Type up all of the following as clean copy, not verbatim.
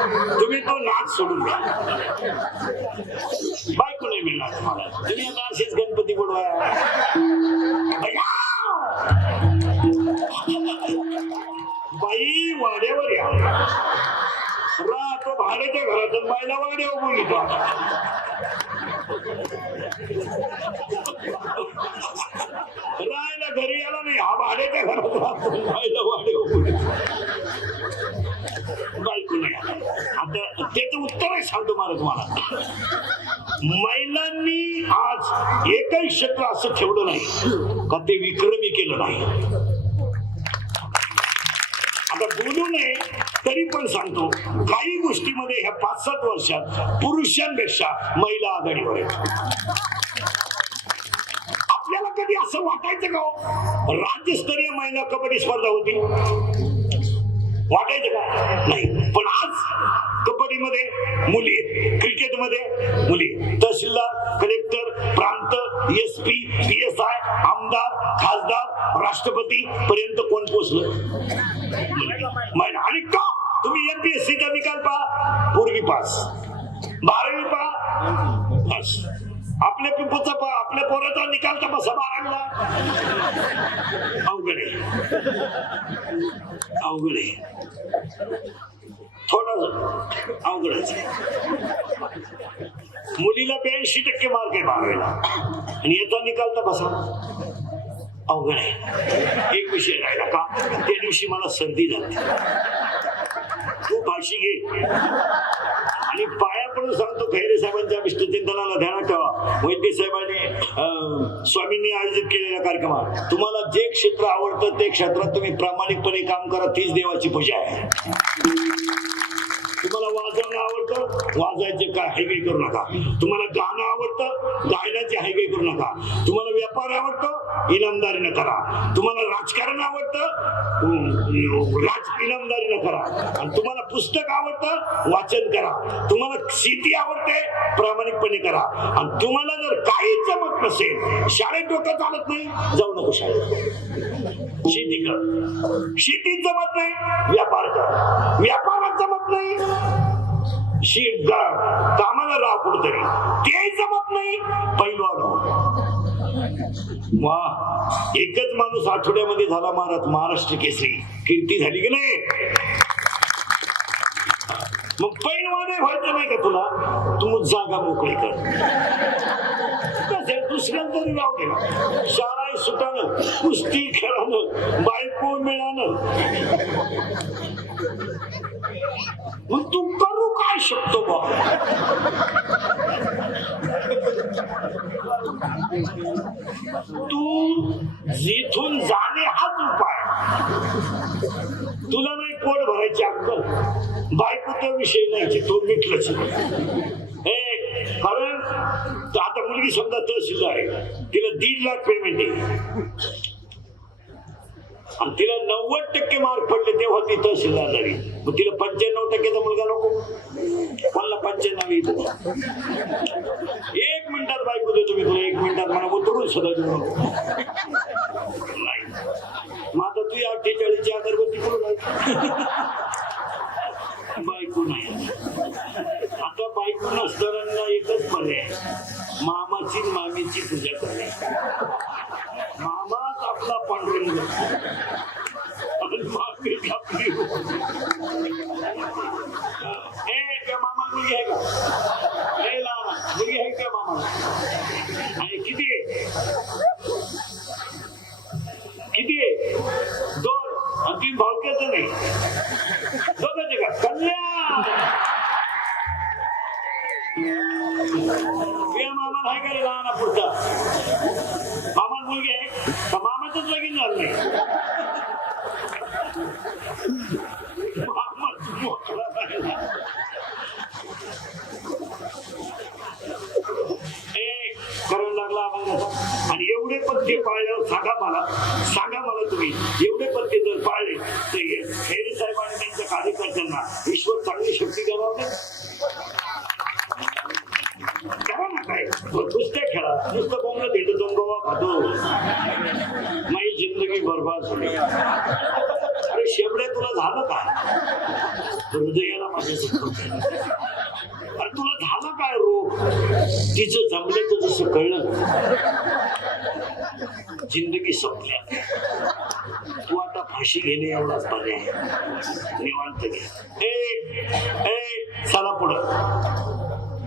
तुम्ही तो नाच सोडून द्या, बायको नाही मिळणार तुम्हाला. तुम्ही आता असेच गणपती बोलवा, बाई वाड्यावर या, राहतो भाड्याच्या घरातून बाईला वाड्यावर बोलतो. राहायला घरी आला नाही, हा भाड्याच्या घरात राहतो, बाईला वाड्यावर बोलतो. बायको नाही. आता त्याचं उत्तर आहे सांगतो मला तुम्हाला. महिलांनी आज एकही क्षेत्र असं ठेवलं नाही का ते विक्रमी केलं नाही. आता बोलू नये तरी पण सांगतो, काही गोष्टीमध्ये ह्या 5-7 वर्षात पुरुषांपेक्षा महिला आघाडीवर आहेत. आपल्याला कधी असं वाटायचं का राज्यस्तरीय महिला कबड्डी स्पर्धा होती, वाटायचं का? नाही. पण आज कबड्डीमध्ये मुली आहेत, क्रिकेटमध्ये मुली, तहसीलदार, कलेक्टर, प्रांत, SP, PSI, आमदार, खासदार, राष्ट्रपती पर्यंत कोण पोहोचलं? महिला. आणि का? तुम्ही MPSCचा निकाल पहा, पोरगी पास, 12वी पहा पास. आपल्या पिंपूचा पहा, आपल्या पोराचा निकाल तपासा 12वीला. अवघड आहे, अवघड आहे, थोडं अवघडच आहे. मुलीला 82% मार्क आहे 12वीला आणि याचा निकाल तपासा, अवघड आहे. एक विषय राहिला का, त्या दिवशी मला सर्दी झाली, तू फाशी घे. आणि पाया पडून सांगतो, खैरे साहेबांच्या विष्णुचिंतनाला ध्यानात ठेवा. वैद्य साहेबांनी स्वामींनी आयोजित केलेल्या कार्यक्रमात तुम्हाला जे क्षेत्र आवडतं ते क्षेत्रात तुम्ही प्रामाणिकपणे काम करा, तीच देवाची पूजा आहे. तुम्हाला वाजवणं आवडतं, वाजायचे काय हायगई करू नका. तुम्हाला गाणं आवडतं, गायनाचे हायगई करू नका. तुम्हाला व्यापार आवडतं, इनामदारीनं करा. तुम्हाला राजकारण आवडतं, इनामदारीनं करा. आणि तुम्हाला पुस्तक आवडतं, वाचन करा. तुम्हाला शेती आवडते, प्रामाणिकपणे करा. आणि तुम्हाला जर काही जमत नसेल, शाळेत डोकं चालत नाही, जाऊ नको शाळेत. शेती कर, शेतीत जमत नाही, व्यापार कर. व्यापारात जमत नाही, कामाला राहा कुठतरी, ते जमत नाही, पैलवान हो. वा, एकच माणूस आठवड्यामध्ये झाला महाराष्ट्र केसरी, कीर्ती झाली की नाही? मग पैलवान व्हायचं नाही का तुला? तू जागा मोकळी कर, दुसऱ्याला तरी राहू दे. शाळा सुटानं, कुस्ती खेळानं, बायको मिळानं, मग तू करू काय शकतो बा? तू जिथून जाणे हाच उपाय. तुला नाही पोट भरायची अक्कल, बायकोचा विषय नाही, तो मिटलंच. कारण आता मुलगी समजा तहसीलदार आहे, तिला 1.5 लाख पेमेंट आहे आणि तिला 90% मार्क पडले तेव्हा ती तहसीलदार झाली. मग तिला 95% मुलगा नको, मला 95 येतो. 1 मिनिटात बायको देतो मी तुला, 1 मिनिटात मला उतरून सुद्धा देऊ नको. नाही, मग आता तू 48ची अगरबत्ती करून बायको नाही. आता बायको नसणाऱ्यांना एकच पर्याय, मामाची मामीची पूजा करणे. मामाच आपला पांडुरंग आणि मामी आपली. त्या मामा मुलगी आहे का? मुलगी आहे का मामा? आणि किती आहे? किती आहे? 2 आणि 3 भावक्याचं नाही, दोघांचे का? कल्याण. मामा आहे का रे लहान पुढचा? मामा मुलगी आहे का? मामाचंच लगीन झालं नाही. करून लागला आणि एवढे पत्ते पाळल्यावर सांगा मला तुम्ही, एवढे पत्ते जर पाळले तर खैरे साहेबांनी त्यांच्या कार्यकर्त्यांना ईश्वर चांगली शक्ती गमावते. करा ना काय, नुसतं खेळा, नुसतं बोंबलं भेटतो, गोवा खातो, माझी जिंदगी बरबाद झाली. अरे शेवड्या तुला झालं काय? हृदयाला माझ्या सुखवत अरे तुला झाला काय रोग? तिचं जमल्याचं जसं कळलं जिंदगी संपल्या. तू आता फाशी घेणे एवढाच पर्याय निवांत घे. चला पुढं.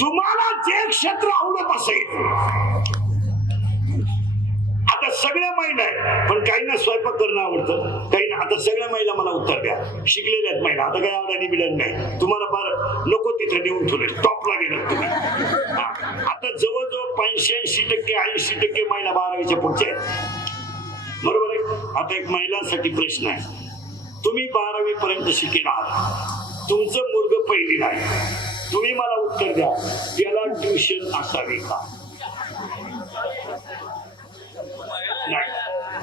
तुम्हाला जे क्षेत्र आवडत असेल, आता सगळ्या महिला आहेत पण काहींना स्वयंपाक करणं आवडतं, काहींना. आता सगळ्या महिला मला उत्तर द्या, शिकलेल्या आहेत महिला, आता काही अडाणी बिडण नाही तुम्हाला. बरं नको तिथे नेऊन ठेवले, टॉपला गेलात तुम्ही. आता जवळजवळ 85% 80% महिला 12वीच्या पुढच्या आहेत, बरोबर आहे. आता एक महिलांसाठी प्रश्न आहे. तुम्ही 12वी पर्यंत शिकेल आहात, तुमचं मुलगा पहिलीला आहे, तुम्ही मला उत्तर द्या, त्याला ट्युशन असावी का? नाही.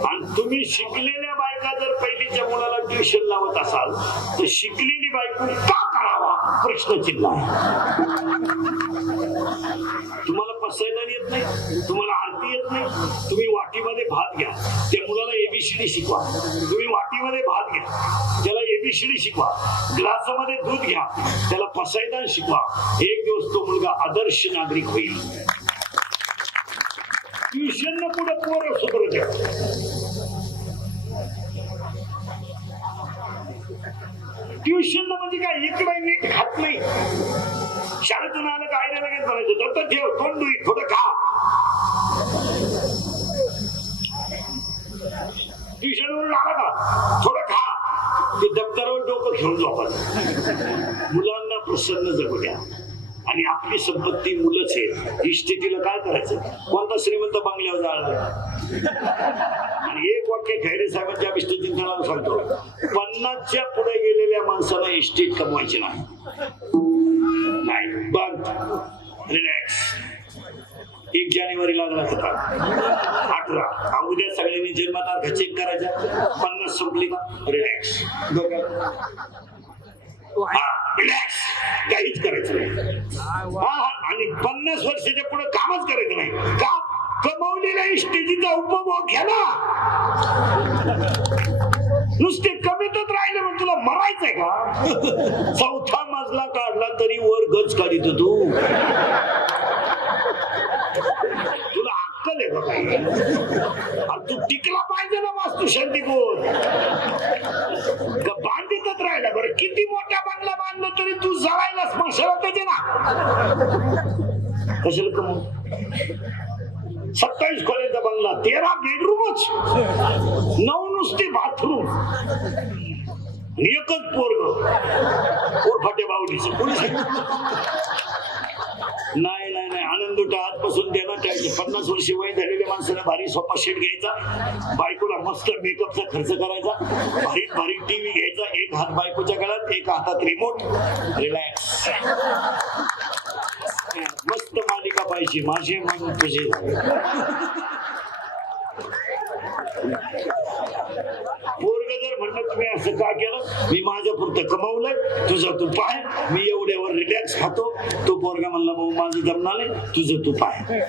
आणि तुम्ही शिकलेल्या बायका जर पहिलीच्या मुलाला ट्युशन लावत असाल तर शिकलेली बायको का करावा प्रश्नचिन्ह आहे. तुम्हाला पसैदान येत नाही, तुम्हाला आरती येत नाही, तुम्ही वाटीमध्ये भात घ्या, त्या मुलाला एबीसीडी शिकवा. तुम्ही वाटीमध्ये भात घ्या, त्याला एबीसीडी शिकवा. ग्लासामध्ये दूध घ्या, त्याला पसैदान शिकवा. एक दिवस तो मुलगा आदर्श नागरिक होईल. ट्युशन न पुढे पोरं सुधरत. ट्युशन म्हणजे काय, एक बाई नीट खात नाही, शाळेतून आलं काय नाही लगेच म्हणायचं दत्त ठेव, तोंड दुई, थोडं खा. ट्युशन वरून आला का थोडं खा, ते दप्तरावर डोकं घेऊन झोपायचं. मुलांना प्रसन्न जगू द्या. आणि आपली संपत्ती मुलंच आहे. इस्टेटीला काय करायचं? कोणता श्रीमंत बंगल्यावर जाळला? आणि एक वाक्य खैरे साहेबांच्या विष्णुचिंतनाला सांगतो, 50च्या पुढे गेलेल्या माणसाला इस्टेट कमवायची नाही. बंद, रिलॅक्स. 1 जानेवारी लागला होता 18. उद्या सगळ्यांनी जन्मतारखा चेक करायच्या. 50 संपली का रिलॅक्स, रिलॅक्स, काहीच करायचं नाही. आणि 50 वर्षाच्या पुढे कामच करायचं नाही का? कमवलेल्या इस्टेटीचा उपभोग घ्या ना. नुसते कमीतच राहिले मग तुला मरायचंय का? 4था मजला काढला तरी वर गज काढित तू. तुला अक्कल आहे का काही? तू टिकला पाहिजे ना वास्तू शांतीकोण. बांधितच राहिला. बरं किती मोठा बंगला बांधला तरी तू जळायला स्मशानात त्याचे ना. कशाला कमवू? 27 खोल्यांचा बंगला, 13 बेडरूमच, 9 नुसते बाथरूम, एकच पोरग फाटे बावडीचं. कोणी नाही नाही नाही, आनंद उठा आजपासून देणार त्याचे. 50 वर्ष वय झालेल्या माणसाला भारी सोफा सेट घ्यायचा, बायकोला मस्त मेकअपचा खर्च करायचा, भारी भारी टीव्ही घ्यायचा, एक हात बायकोच्या गळ्यात, एक हातात रिमोट, रिलॅक्स. मस्त मालिका पाहिजे, माझे मन तुझे. पोरग जर म्हणलं तुम्ही असं का केलं, मी माझ्या पुरतं कमावलंय, तुझं तू पाय, मी एवढ्यावर रिलॅक्स खातो. तो पोरगा म्हणला भाऊ माझं जमणार नाही, तुझं तू पाय.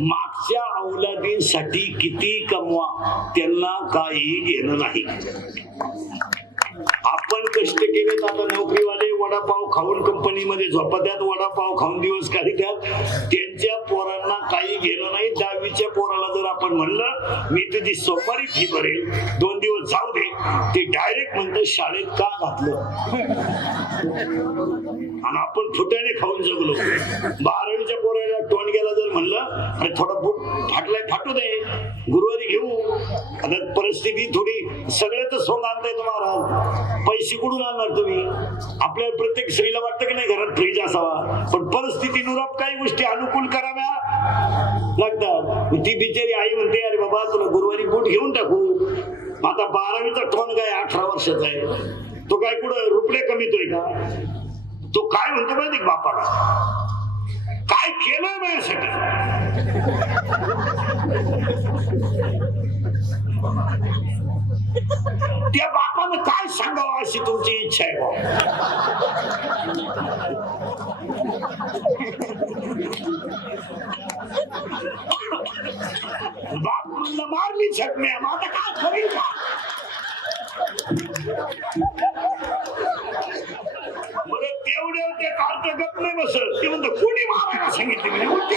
मागच्या औलादींसाठी किती कमवा, त्यांना काही घेणं नाही. आपण कष्ट केलेत. आता नोकरीवाले वडापाव खाऊन कंपनीमध्ये झोपत्यात, वडापाव खाऊन दिवस काढतात, त्यांच्या पोरांना काही घेणं नाही. 10वीच्या पोराला जर आपण म्हणलं मी तुझी सोमवारी फी भरेल, 2 दिवस जाऊ दे, ते डायरेक्ट म्हणतं शाळेत का घातलं. आणि आपण फुट्याने खाऊन जगलो. 12वीच्या पोराला टोणग्याला जर म्हणलं अरे थोडा बुक फाटलाय फाटू दे, गुरुवारी घेऊ. आता परिस्थिती थोडी, सगळे तर सोंग आणताय तुम्हाला, पैसे कुठून आणणार तुम्ही? आपल्याला प्रत्येक स्त्रीला वाटतं की नाही घरात फ्रीज असावा, पण परिस्थितीनुरूप काही गोष्टी अनुकूल कराव्या लागतात. ती बिचारी आई म्हणते अरे बाबा तुला गुरुवारी बूट घेऊन टाकू. आता 12वीचा टोन काय 18 वर्षाचा आहे, तो काय कुठं रुपये कमीतोय का? तो काय म्हणतो माहिती बापाला, काय केलंय माझ्यासाठी. त्या बापानं काय सांगावं अशी तुमची इच्छा आहे बा. बाप म्हणलं मारली छटम्या, आता काय करेल का? बरं तेवढे ते कार्ट गप नाही बसत ते म्हणतं कोणी मारायला सांगितले म्हणजे